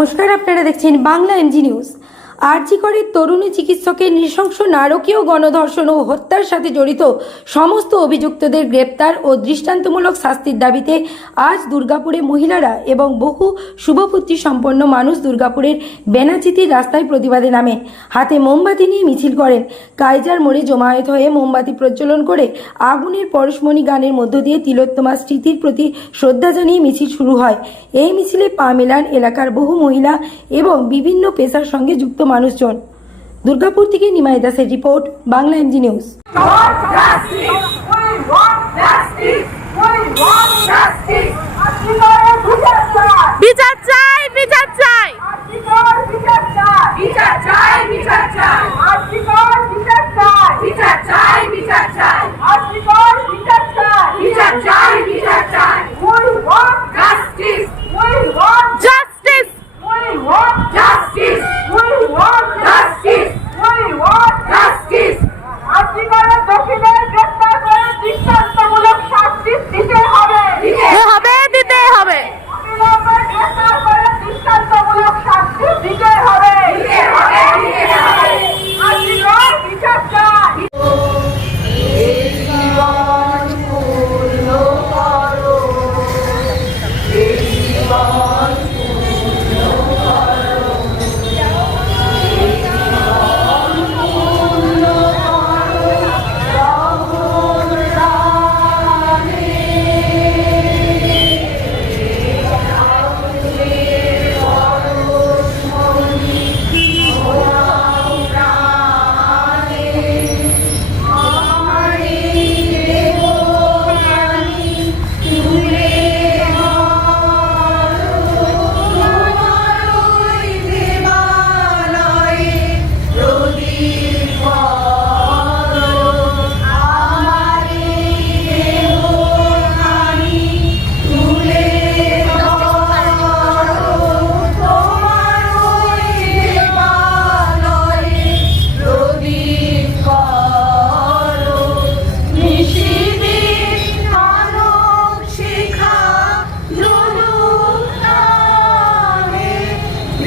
নমস্কার আপনারা দেখছেন বাংলা এমজি নিউজ। আরজি করে তরুণী চিকিৎসকের নৃশংস নারকীয় গণধর্ষণ ও হত্যার সাথে জড়িত সমস্ত অভিযুক্তদের গ্রেপ্তার ও দৃষ্টান্তমূলক শাস্তির দাবিতে আজ দুর্গাপুরে মহিলারা এবং বহু শুভপুত্রী সম্পন্ন মানুষ দুর্গাপুরের বেনাচিতির রাস্তায় প্রতিবাদে নামে। হাতে মোমবাতি নিয়ে মিছিল করেন। কাইজার মোড়ে জমায়েত হয়ে মোমবাতি প্রজ্বলন করে আগুনের পরশমণি গানের মধ্য দিয়ে তিলোত্তমা স্মৃতির প্রতি শ্রদ্ধা জানিয়ে মিছিল শুরু হয়। এই মিছিলে পা মেলান এলাকার বহু মহিলা এবং বিভিন্ন পেশার সঙ্গে যুক্ত মানুষজন। দুর্গাপুর থেকে নিমাই দাসের রিপোর্ট বাংলা এমজি নিউজ।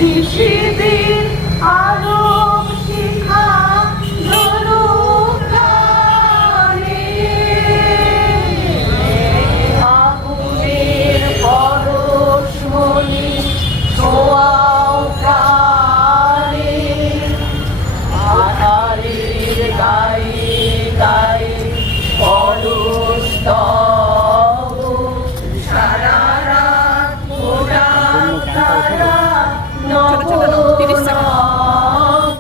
নিশিদিন আলো